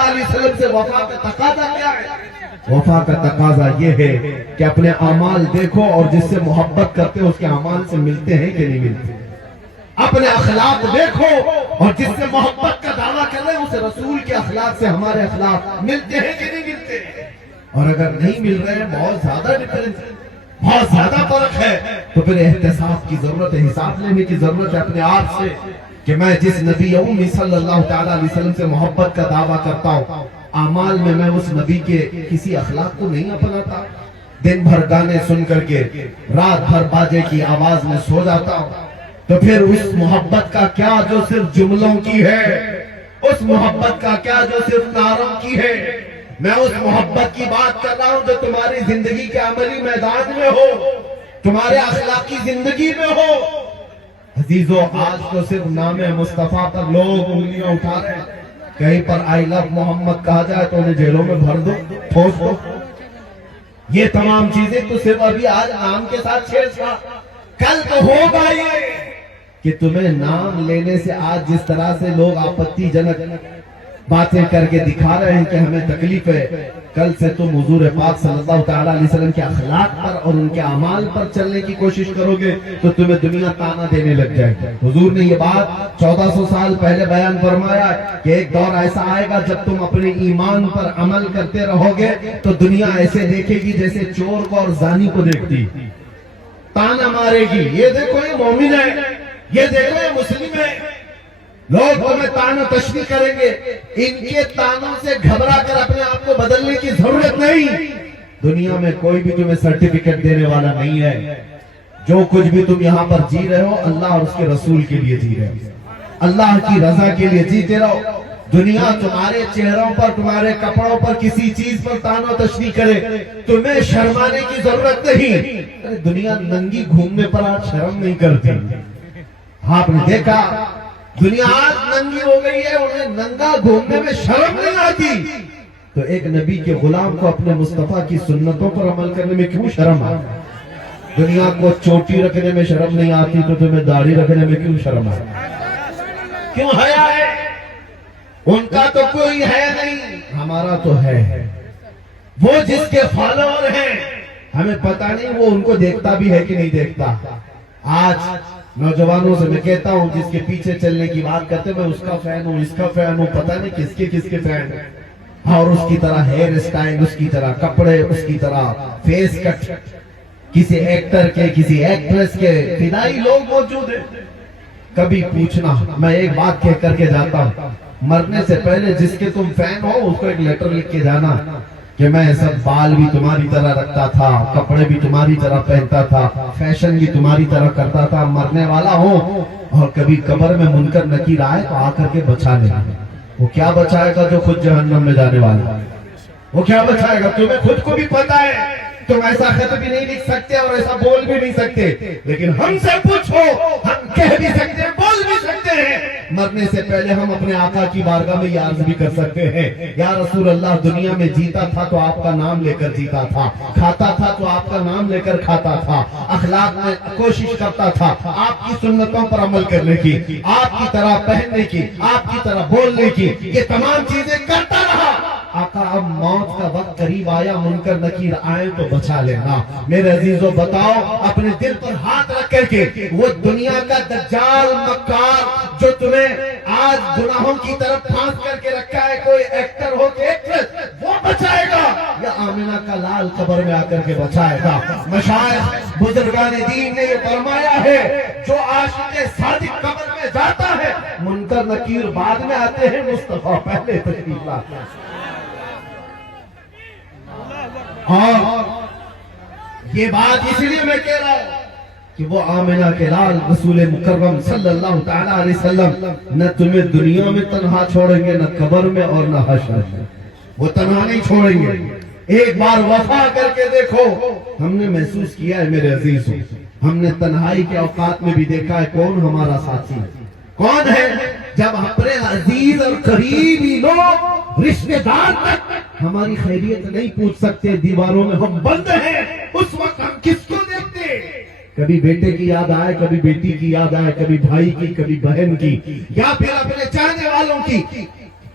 تعالیٰ علیہ وسلم سے وفا کا تقاضا کیا ہے؟ وفا کا تقاضا یہ ہے کہ اپنے اعمال دیکھو اور جس سے محبت کرتے ہو اس کے اعمال سے ملتے ہیں کہ نہیں ملتے. اپنے اخلاق دیکھو اور جس سے محبت کا دعویٰ کر رہے ہیں اسے رسول کے اخلاق سے ہمارے اخلاق ملتے ہیں کہ نہیں ملتے ہیں. اور اگر نہیں مل رہے ہیں، بہت زیادہ ڈفرنس ہے، بہت زیادہ فرق ہے، تو پھر احتساب کی ضرورت ہے، حساب لینے کی ضرورت ہے اپنے آپ سے کہ میں جس نبی امی صلی اللہ تعالیٰ علیہ وسلم سے محبت کا دعویٰ کرتا ہوں، اعمال میں اس نبی کے کسی اخلاق کو نہیں اپناتا. دن بھر گانے سن کر کے رات بھر باجے کی آواز میں سو جاتا ہوں، تو پھر اس محبت کا کیا جو صرف جملوں کی ہے، اس محبت کا کیا جو صرف نعروں کی ہے. میں اس محبت کی بات کر رہا ہوں جو تمہاری زندگی کے عملی میدان میں ہو، تمہارے اخلاقی زندگی میں ہو. عزیزو، آج تو صرف نام مصطفیٰ پر لوگ انگلیاں اٹھا رہے ہیں. کہیں پر آئی لو محمد کہا جائے تو انہیں جیلوں میں بھر دو، ٹھوس دو. یہ تمام چیزیں تو صرف ابھی آج نام کے ساتھ چھیڑ چھاڑ. کل تو ہوگا یہ کہ تمہیں نام لینے سے آج جس طرح سے لوگ آپتی جنک باتیں کر کے دکھا رہے ہیں کہ ہمیں تکلیف ہے، کل سے تم حضور پاک صلی اللہ تعالیٰ علیہ وسلم کے اخلاق پر اور ان کے اعمال پر چلنے کی کوشش کرو گے تو تمہیں دنیا تانا دینے لگ جائے گی. حضور نے یہ بات 1400 سال پہلے بیان فرمایا کہ ایک دور ایسا آئے گا جب تم اپنے ایمان پر عمل کرتے رہو گے تو دنیا ایسے دیکھے گی جیسے چور کو اور زانی کو دیکھتی، تانا مارے گی. یہ دیکھو یہ مومن ہے، یہ دیکھو یہ مسلم ہے. لوگ تمہیں تانا تشبیہ کریں گے. ان کے تانوں سے گھبرا کر اپنے آپ کو بدلنے کی ضرورت نہیں. دنیا میں کوئی بھی تمہیں سرٹیفکیٹ دینے والا نہیں ہے. جو کچھ بھی تم یہاں پر جی رہے ہو اللہ اور اس کے رسول کے لیے جی رہے ہو، اللہ کی رضا کے لیے جیتے رہو. دنیا تمہارے چہروں پر، تمہارے کپڑوں پر کسی چیز پر تانا تشبیہ کرے، تمہیں شرمانے کی ضرورت نہیں. دنیا ننگی گھومنے پر آج شرم نہیں کرتی. آپ نے دیکھا دنیا آج ننگی ہو گئی ہے، انہیں ننگا گھومنے میں شرم نہیں آتی. تو ایک نبی کے غلام کو اپنے مصطفیٰ کی سنتوں پر عمل کرنے میں کیوں شرم آتی؟ دنیا کو چوٹی رکھنے میں شرم نہیں آتی تو تمہیں داڑھی رکھنے میں کیوں شرم آتی؟ کیوں حیا ہے؟ ان کا تو کوئی ہے نہیں، ہمارا تو ہے. وہ جس کے فالوور ہیں ہمیں پتہ نہیں وہ ان کو دیکھتا بھی ہے کہ نہیں دیکھتا. آج نوجوانوں سے میں کہتا ہوں جس کے پیچھے چلنے کی بات کرتے میں اس کا فین ہوں، اس کا فین ہوں، پتہ نہیں کس کے فین ہیں. اور اس کی طرح ہیئر اسٹائل، اس کی طرح کپڑے، اس کی طرح فیس کٹ، کسی ایکٹر کے، کسی ایکٹریس کے فدائی لوگ موجود ہیں. کبھی پوچھنا، میں ایک بات کہہ کر کے جاتا ہوں، مرنے سے پہلے جس کے تم فین ہو اس کو ایک لیٹر لکھ کے جانا کہ میں سب بال بھی تمہاری طرح رکھتا تھا، کپڑے بھی تمہاری طرح پہنتا تھا، فیشن بھی تمہاری طرح کرتا تھا، مرنے والا ہوں اور کبھی قبر میں منکر نکیر آئے تو آ کر کے بچا لینا. وہ کیا بچائے گا جو خود جہنم میں جانے والا ہے؟ وہ کیا بچائے گا؟ تمہیں خود کو بھی پتا ہے تم ایسا خط بھی نہیں لکھ سکتے اور ایسا بول بھی نہیں سکتے، لیکن ہم سے پوچھو، ہم کہہ بھی سکتے ہیں، بول بھی سکتے ہیں. مرنے سے پہلے ہم اپنے آقا کی بارگاہ میں یہ عرض بھی کر سکتے ہیں، یا رسول اللہ دنیا میں جیتا تھا تو آپ کا نام لے کر جیتا تھا، کھاتا تھا تو آپ کا نام لے کر کھاتا تھا، اخلاق میں کوشش کرتا تھا آپ کی سنتوں پر عمل کرنے کی، آپ کی طرح پہننے کی، آپ کی طرح بولنے کی، یہ تمام چیزیں کرتا رہا. آقا اب موت کا وقت قریب آیا، منکر نکیر آئے تو بچا لینا. میرے عزیزو بتاؤ، اپنے دل پر ہاتھ رکھ کر کے وہ دنیا کا دجال مکار جو تمہیں آج گناہوں کی طرف پھانس کر کے رکھا ہے، کوئی ایکٹر ہو کہ ایکٹریس، وہ بچائے گا یا آمنہ کا لال قبر میں آ کر کے بچائے گا؟ مشائخ بزرگان دین نے یہ فرمایا ہے، جو عاشق صادق قبر میں جاتا ہے منکر نکیر بعد میں آتے ہیں، مصطفیٰ پہلے تشریف لاتے ہیں. اور یہ بات اس لیے میں کہہ رہا ہوں کہ وہ آمنہ کے لال رسول مکرم صلی اللہ تعالیٰ علیہ وسلم نہ تمہیں دنیا میں تنہا چھوڑیں گے، نہ قبر میں اور نہ حشر میں. وہ تنہا نہیں چھوڑیں گے. ایک بار وفا کر کے دیکھو. ہم نے محسوس کیا ہے میرے عزیزوں، ہم نے تنہائی کے اوقات میں بھی دیکھا ہے کون ہمارا ساتھی ہے، کون ہے. جب اپنے عزیز اور قریبی لوگ، رشتہ دار تک ہماری خیریت نہیں پوچھ سکتے، دیواروں میں ہم بند ہیں، اس وقت ہم کس کو دیکھتے؟ کبھی بیٹے کی یاد آئے، کبھی بیٹی کی یاد آئے، کبھی بھائی کی، کبھی بہن کی، یا پھر اپنے چاہنے والوں کی.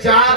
4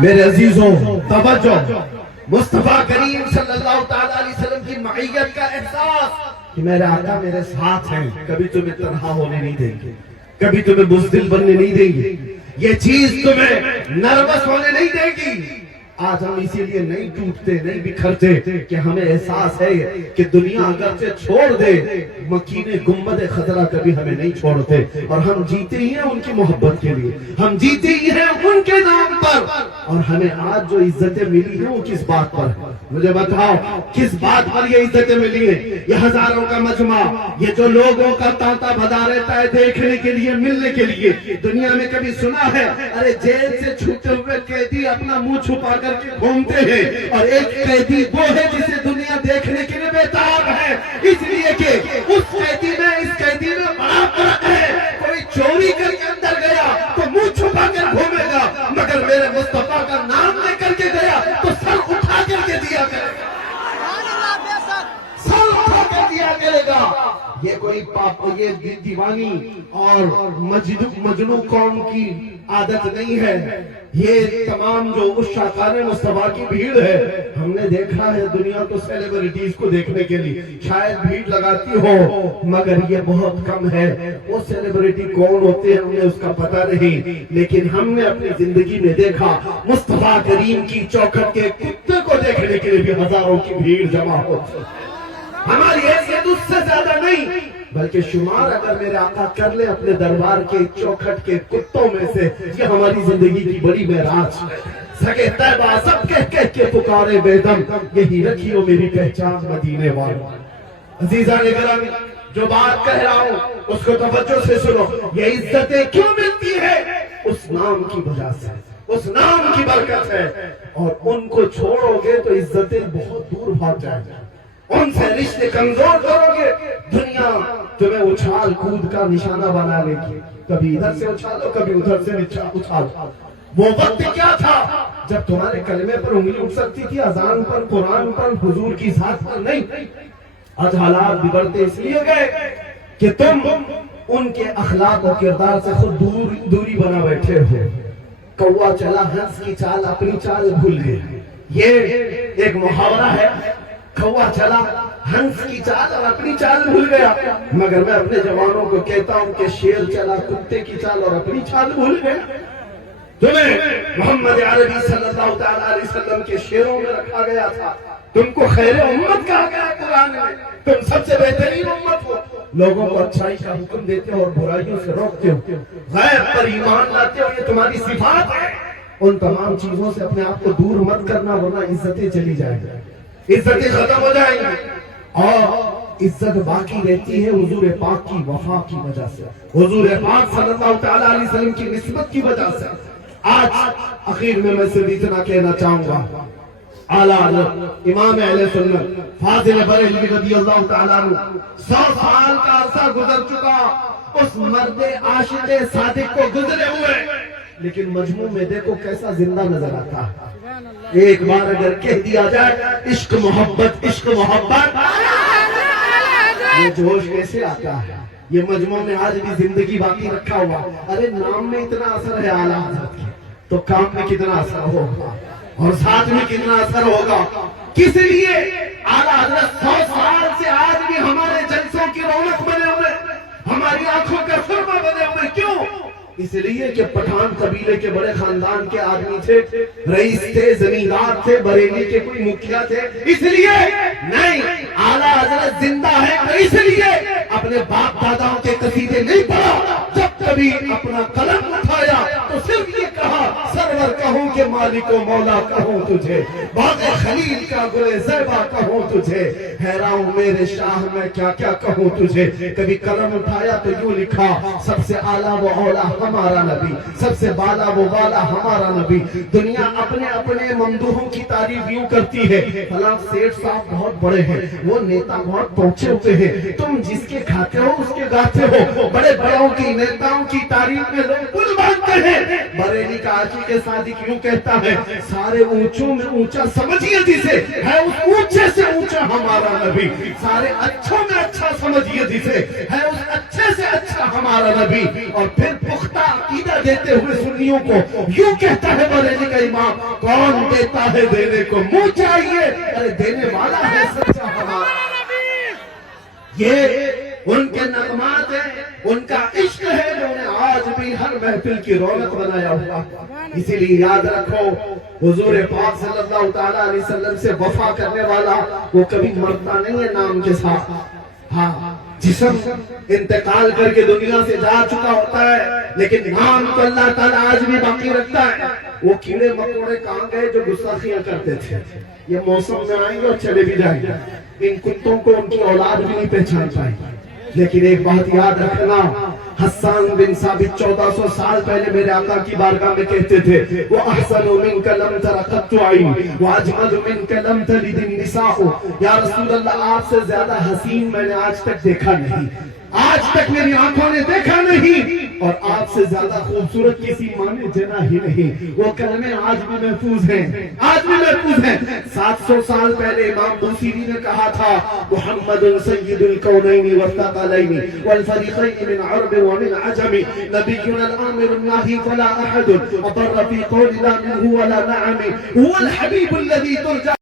میرے عزیزوں توجہ، مصطفیٰ کریم صلی اللہ تعالیٰ علیہ وسلم کی معیت کا احساس کہ میرے آقا میرے ساتھ ہیں، کبھی تمہیں تنہا ہونے نہیں دیں گے، کبھی تمہیں بزدل بننے نہیں دیں گے، یہ چیز تمہیں نروس ہونے نہیں دے گی۔ آج ہم اسی لیے نہیں ٹوٹتے، نہیں بکھرتے کہ ہمیں احساس ہے کہ دنیا اگرچہ چھوڑ دے مکین گنبد خضرا کبھی ہمیں نہیں چھوڑتے، اور ہم جیتے ہی ہیں ان کی محبت کے لیے، ہم جیتے ہی ہیں ان کے نام پر، اور ہمیں آج جو عزتیں ملی ہیں وہ کس بات پر؟ مجھے بتاؤ کس بات پر یہ عزتیں ملی ہیں؟ یہ ہزاروں کا مجمع، یہ جو لوگوں کا تانتا بھدا رہتا ہے دیکھنے کے لیے، ملنے کے لیے۔ دنیا میں کبھی سنا ہے ارے جیل سے چھوٹے ہوئے قیدی اپنا منہ چھپا کر کے گھومتے ہیں، اور ایک قیدی وہ ہے جسے دنیا دیکھنے کے لیے بیتاب ہے، اس لیے کہ اس قیدی میں اس قیدی میں بڑا فرق ہے۔ کوئی چوری کر کے اندر گیا تو منہ چھپا کر گھومے گا، مگر میرے مصطفیٰ کا نام لے کر کے گیا تو سر اٹھا کر کے دیا کرے گا، سر اٹھا کر دیا کرے گا۔ یہ کوئی یہ دیوانی اور مجنو قوم کی عادت نہیں ہے، یہ تمام جو اس شاکان مصطفیٰ کی بھیڑ ہے۔ ہم نے دیکھا ہے دنیا تو سیلیبریٹیز کو دیکھنے کے لیے شاید بھیڑ لگاتی ہو، مگر یہ بہت کم ہے۔ وہ سیلیبریٹی کون ہوتے ہیں ہمیں اس کا پتہ نہیں، لیکن ہم نے اپنی زندگی میں دیکھا مصطفیٰ کریم کی چوکھٹ کے کتے کو دیکھنے کے لیے بھی ہزاروں کی بھیڑ جمع ہوتی۔ ہماری حیثیت اس سے زیادہ نہیں، بلکہ شمار اگر میرے آقا کر لے اپنے دربار کے چوکھٹ کے کتوں میں سے، یہ ہماری زندگی کی بڑی معراج ہے۔ سگے طیبہ سب کہہ کے پکارے بے دم، یہی رکھی ہو میری پہچان مدینے والوں۔ عزیزان گرامی، جو بات کہہ رہا ہوں اس کو توجہ سے سنو۔ یہ عزتیں کیوں ملتی ہے؟ اس نام کی وجہ سے، اس نام کی برکت ہے، اور ان کو چھوڑو گے تو عزتیں بہت دور بھاگ جائیں گے، ان سے رشتے کمزور کرو گے، دنیا تمہیں اچھال کود کا نشانہ بنا لے گی، کبھی ادھر سے اچھالو کبھی ادھر سے اچھالو۔ وہ وقت کیا تھا جب تمہارے کلمے پر انگلی اٹھ سکتی تھی، اذان پر، قرآن پر، حضور کی ذات پر نہیں۔ آج حالات بگڑتے اس لیے گئے کہ تم ان کے اخلاق و کردار سے خود دوری بنا بیٹھے ہو۔ کوا چلا ہنس کی چال اپنی چال بھول گئے، یہ ایک محاورہ ہے۔ کوا چلا ہنس کی چال اور اپنی چال بھول گیا، مگر میں اپنے جوانوں کو کہتا ہوں کہ شیر چلا کتے کی چال اور اپنی چال بھول گیا۔ تمہیں محمد عربی صلی اللہ تعالیٰ علیہ وسلم کے شیروں میں رکھا گیا تھا، تم کو خیر امت کہا گیا ہے قرآن میں، تم سب سے بہترین امت ہو، لوگوں کو اچھائی کا حکم دیتے ہو اور برائیوں سے روکتے ہو، غیب پر ایمان لاتے ہو، یہ تمہاری صفات ہے۔ ان تمام چیزوں سے اپنے آپ کو دور مت کرنا، ورنہ عزتیں چلی جائیں گی، عزتیں ختم ہو جائیں گی، اور عزت باقی رہتی ہے حضور پاک کی وفا کی وجہ سے، حضور پاک صلی اللہ تعالیٰ علیہ وسلم کی نسبت کی وجہ سے۔ آج اخیر میں صرف اتنا کہنا چاہوں گا، اعلیٰ حضرت امام اہل سنت فاضل بریلوی رضی اللہ تعالیٰ عنہ 100 سال کا عرصہ گزر چکا، اس مرد عاشق صادق کو گزرے ہوئے، لیکن مجموع میں دیکھو کیسا زندہ نظر آتا ہے۔ ایک بار اگر کہہ دیا جائے عشق محبت عشق محبت، یہ جوش کیسے آتا ہے؟ یہ مجموع میں آج بھی زندگی باقی رکھا ہوا۔ ارے نام میں اتنا اثر ہے اعلیٰ حضرت کی، تو کام میں کتنا اثر ہوگا اور ساتھ میں کتنا اثر ہوگا؟ کس لیے اعلیٰ حضرت 100 سال سے آج بھی ہمارے جلسوں کی رونق بنے ہوئے، ہماری آنکھوں کا سرما بنے ہوئے؟ کیوں؟ اس لیے کہ پٹھان قبیلے کے بڑے خاندان کے آدمی تھے، رئیس تھے، زمیندار تھے، بریلی کے کوئی مکھیا تھے، اس لیے نہیں۔ اعلیٰ حضرت زندہ ہے تو اس لیے اپنے باپ داداؤں کے قصیدے نہیں پڑھا، جب کبھی اپنا قلم اٹھایا تو صرف یہ کہا سرور کہوں کہ مالک و مولا کہوں تجھے، باغ خلیل کا گل زیبا کہوں تجھے، حیران میرے شاہ میں کیا کیا کہوں تجھے۔ کبھی قلم اٹھایا تو یوں لکھا سب سے اعلیٰ و اولا ہمارا نبی، سب سے بالا و بالا ہمارا نبی۔ دنیا اپنے اپنے ممدوحوں کی تعریف یوں کرتی ہے، فلاں سیٹھ صاحب بہت بڑے ہیں، وہ نیتا بہت پہنچے ہوئے ہیں، تم جس کے کھاتے ہو اس کے گاتے ہو۔ بڑے بڑوں کی نیتاؤں کی تعریف میں لوگ پل باندھتے ہیں۔ بریلی کا عاشق صادق یوں کہتا ہے سارے اونچوں میں اونچا سمجھیے جسے، ہے اس اونچے سے اونچا ہمارا نبی، سارے اچھوں میں اچھا سمجھیے جسے، ہے اس اچھے سے اچھا ہمارا ہمارا نبی. اور پھر پختہ عقیدہ دیتے ہوئے سنیوں کو یوں کہتا ہے بریلی کا امام, کون دیتا ہے دینے کو منہ چاہیے, ارے دینے والا ہے سچا ہمارا. یہ ان کے نغمات ہیں, ان کا عشق ہے جو انہیں آج بھی ہر محفل کی رونق بنایا ہوا. اسی لیے یاد رکھو, حضور پاک صلی اللہ تعالیٰ علیہ وسلم سے وفا کرنے والا وہ کبھی مرتا نہیں ہے نام کے ساتھ. ہاں, جسم انتقال کر کے دنیا سے جا چکا ہوتا ہے, لیکن نام تو اللہ تعالیٰ آج بھی باقی رکھتا ہے. وہ کیڑے مکوڑے کہاں گئے جو گستاخیاں کرتے تھے, یہ موسم میں آئیں گے اور چلے بھی جائیں گے. ان کتوں کو ان کی اولاد بھی نہیں پہچان پائے. لیکن ایک بات یاد رکھنا, حسان بن ثابت 1400 سال پہلے میرے آقا کی بارگاہ میں کہتے تھے, وَأَحْسَنُ مِنْكَ لَمْ تَرَ قَطُّ عَيْنٌ وَأَجْمَلُ مِنْكَ لَمْ تَلِدِ النِّسَاءُ. یا رسول اللہ, آپ سے زیادہ حسین میں نے آج تک دیکھا نہیں, آج تک میری آنکھوں نے دیکھا نہیں, اور آپ سے زیادہ خوبصورت کسی ماں نے جنا ہی نہیں. وہ کلمے آج بھی محفوظ ہیں, آج بھی محفوظ ہیں. 700 سال پہلے امام بوصیری نے کہا تھا, محمد سید الکونین والثقلین والفریقین من عرب ومن عجم, نبینا الامر الناہی فلا احد اضر فی قول لا منه ولا نعم, هو الحبیب الذی ترجع